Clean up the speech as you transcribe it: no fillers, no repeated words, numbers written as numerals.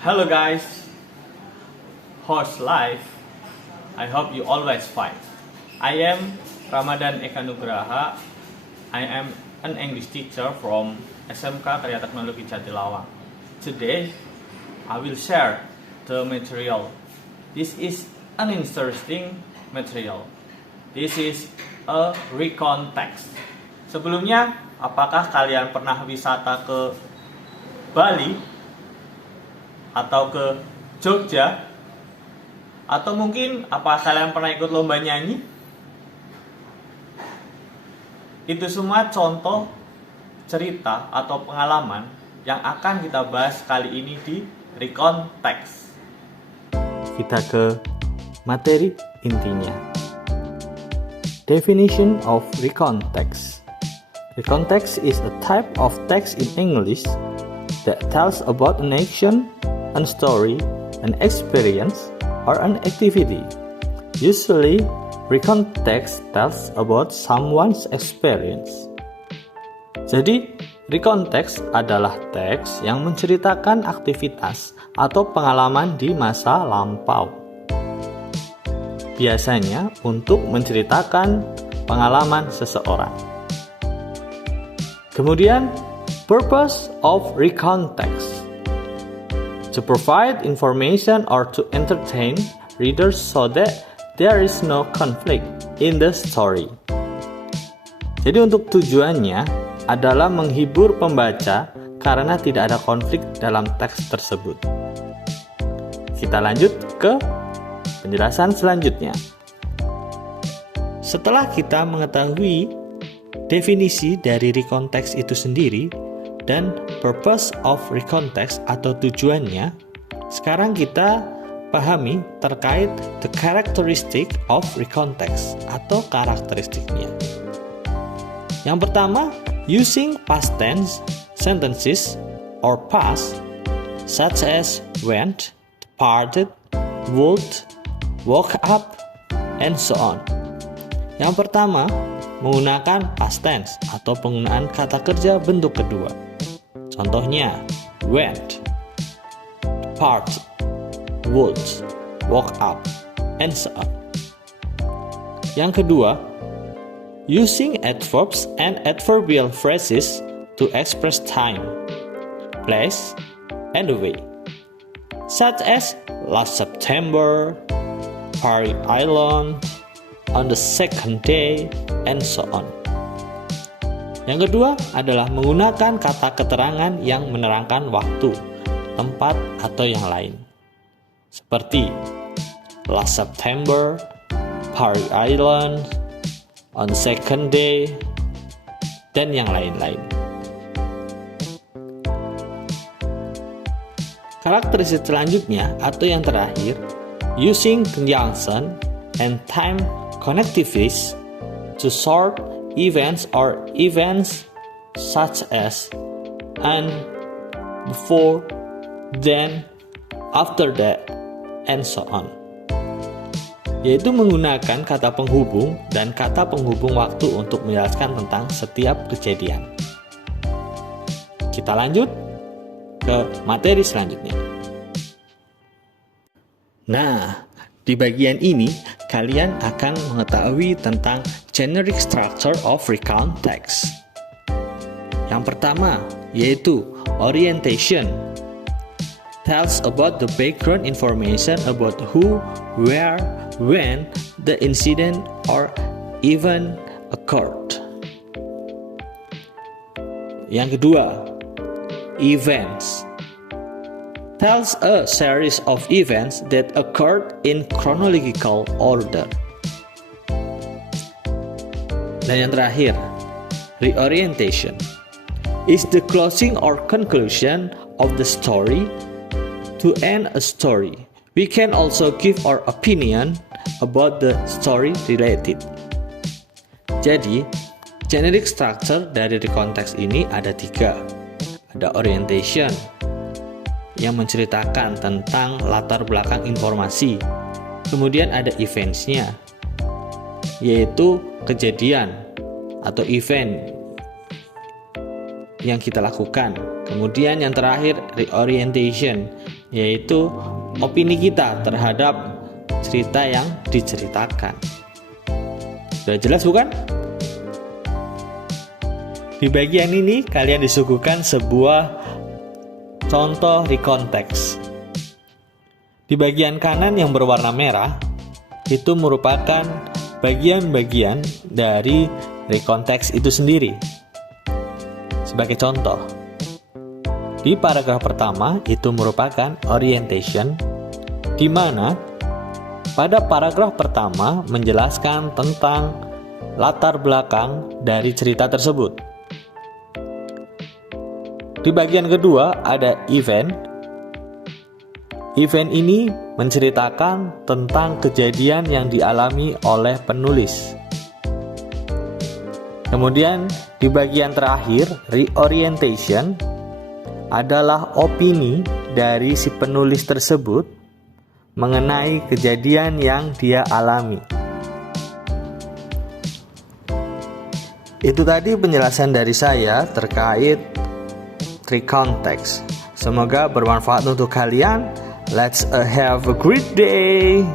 Hello guys, how's life? I hope you always fine. I am Ramadan Eka Nugraha. I am an English teacher from SMK Karya Teknologi Jatilawang. Today, I will share the material. This is an interesting material. This is a recon text. Sebelumnya, apakah kalian pernah wisata ke Bali? Atau ke Jogja, atau mungkin apa kalian pernah ikut lomba nyanyi? Itu semua contoh cerita atau pengalaman yang akan kita bahas kali ini di Recon Text. Kita ke materi intinya. Definition of recon text. Recon text is a type of text in English that tells about an action, a story, an experience, or an activity. Usually, recon text tells about someone's experience. Jadi, recon text adalah teks yang menceritakan aktivitas atau pengalaman di masa lampau. Biasanya untuk menceritakan pengalaman seseorang. Kemudian, purpose of recon text. To provide information or to entertain readers so that there is no conflict in the story. Jadi untuk tujuannya adalah menghibur pembaca karena tidak ada konflik dalam teks tersebut. Kita lanjut ke penjelasan selanjutnya. Setelah kita mengetahui definisi dari recon text itu sendiri dan purpose of recon text atau tujuannya, sekarang kita pahami terkait the characteristic of recon text atau karakteristiknya. Yang pertama, using past tense sentences or past such as went, departed, would, woke up, and so on. Yang pertama, menggunakan past tense atau penggunaan kata kerja bentuk kedua. Contohnya, went, departed, would, woke up, and so on. Yang kedua, using adverbs and adverbial phrases to express time, place, and way, such as last September, Parry Island, on the second day, and so on. Yang kedua adalah menggunakan kata keterangan yang menerangkan waktu, tempat, atau yang lain. Seperti last September, Parry Island, on second day, dan yang lain-lain. Karakteristik selanjutnya atau yang terakhir, using conjunction and time connectivities to sort events or events such as and, before, then, after that, and so on. Yaitu menggunakan kata penghubung dan kata penghubung waktu untuk menjelaskan tentang setiap kejadian. Kita lanjut ke materi selanjutnya. Nah, di bagian ini, kalian akan mengetahui tentang generic structure of recon text. Yang pertama, yaitu orientation. Tells about the background information about who, where, when the incident or event occurred. Yang kedua, events. Tells a series of events that occurred in chronological order. Dan yang terakhir, reorientation. Is the closing or conclusion of the story to end a story. We can also give our opinion about the story related. Jadi, generic structure dari recon text ini ada 3. Ada orientation, yang menceritakan tentang latar belakang informasi. Kemudian ada events-nya, yaitu kejadian atau event yang kita lakukan. Kemudian yang terakhir reorientation, yaitu opini kita terhadap cerita yang diceritakan. Sudah jelas bukan? Di bagian ini kalian disuguhkan sebuah contoh rekonteks. Di bagian kanan yang berwarna merah, itu merupakan bagian-bagian dari rekonteks itu sendiri. Sebagai contoh, di paragraf pertama itu merupakan orientation, di mana pada paragraf pertama menjelaskan tentang latar belakang dari cerita tersebut. Di bagian kedua ada event. Event ini menceritakan tentang kejadian yang dialami oleh penulis. Kemudian di bagian terakhir, reorientation, adalah opini dari si penulis tersebut mengenai kejadian yang dia alami. Itu tadi penjelasan dari saya terkait recontext. Semoga bermanfaat untuk kalian. Let's have a great day.